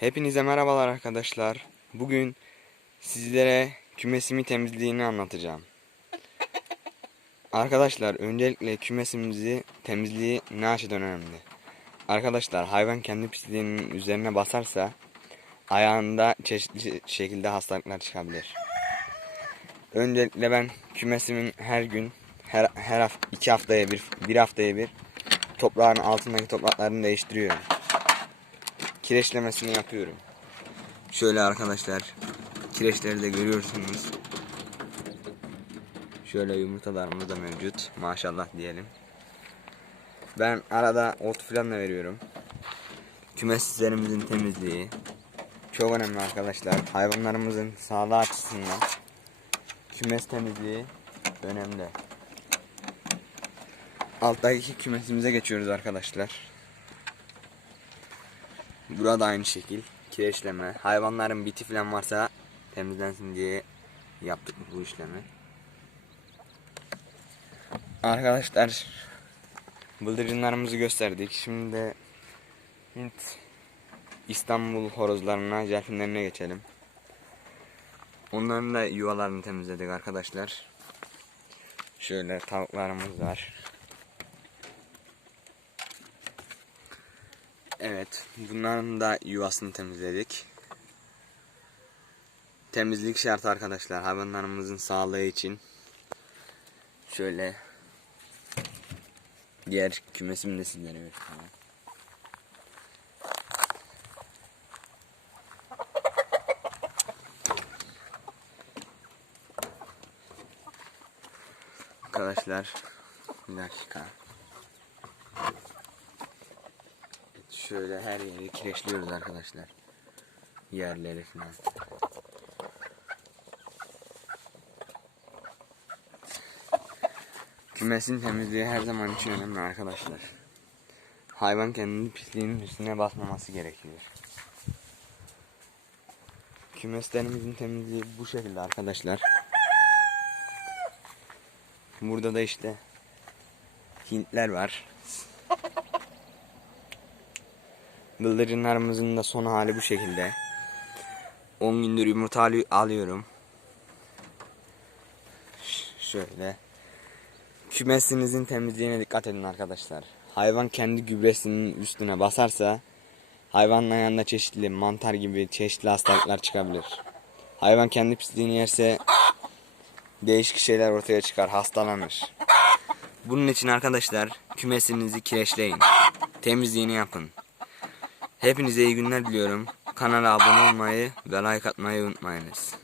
Hepinize merhabalar arkadaşlar. Bugün sizlere kümesimi temizliğini anlatacağım. Arkadaşlar öncelikle kümesimizi temizliği ne açıdan önemli? Arkadaşlar hayvan kendi pisliğinin üzerine basarsa ayağında çeşitli şekilde hastalıklar çıkabilir. Öncelikle ben kümesimin her gün her, her hafta, iki haftaya bir, bir haftaya bir toprağın altındaki topraklarını değiştiriyorum kireçlemesini yapıyorum. Şöyle arkadaşlar kireçleri de görüyorsunuz. Şöyle yumurtalarımız da mevcut. Maşallah diyelim. Ben arada ot falan da veriyorum. Kümeslerimizin temizliği çok önemli arkadaşlar. Hayvanlarımızın sağlığı açısından kümes temizliği önemli. Alttaki kümesimize geçiyoruz arkadaşlar. Burada aynı şekil. Kireçleme. Hayvanların biti falan varsa temizlensin diye yaptık bu işlemi. Arkadaşlar bıldırcınlarımızı gösterdik. Şimdi de Hint İstanbul horozlarına, jelfinlerine geçelim. Onların da yuvalarını temizledik arkadaşlar. Şöyle tavuklarımız var. Evet, bunların da yuvasını temizledik. Temizlik şart arkadaşlar hayvanlarımızın sağlığı için. Şöyle diğer kümesimi de sizlere göstereyim. Arkadaşlar bir dakika. Şöyle her yeri kireçliyoruz arkadaşlar. Yerleri falan. Kümesin temizliği her zaman için önemli arkadaşlar. Hayvan kendini pisliğinin üstüne basmaması gerekiyor. Kümeslerimizin temizliği bu şekilde arkadaşlar. Burada da işte Hintler var. Bıldırcınlarımızın da son hali bu şekilde. 10 gündür yumurta alı- alıyorum. Şöyle. Kümesinizin temizliğine dikkat edin arkadaşlar. Hayvan kendi gübresinin üstüne basarsa hayvanın ayağında çeşitli mantar gibi çeşitli hastalıklar çıkabilir. Hayvan kendi pisliğini yerse değişik şeyler ortaya çıkar, hastalanır. Bunun için arkadaşlar kümesinizi kireçleyin. Temizliğini yapın. Hepinize iyi günler diliyorum. Kanala abone olmayı ve like atmayı unutmayınız.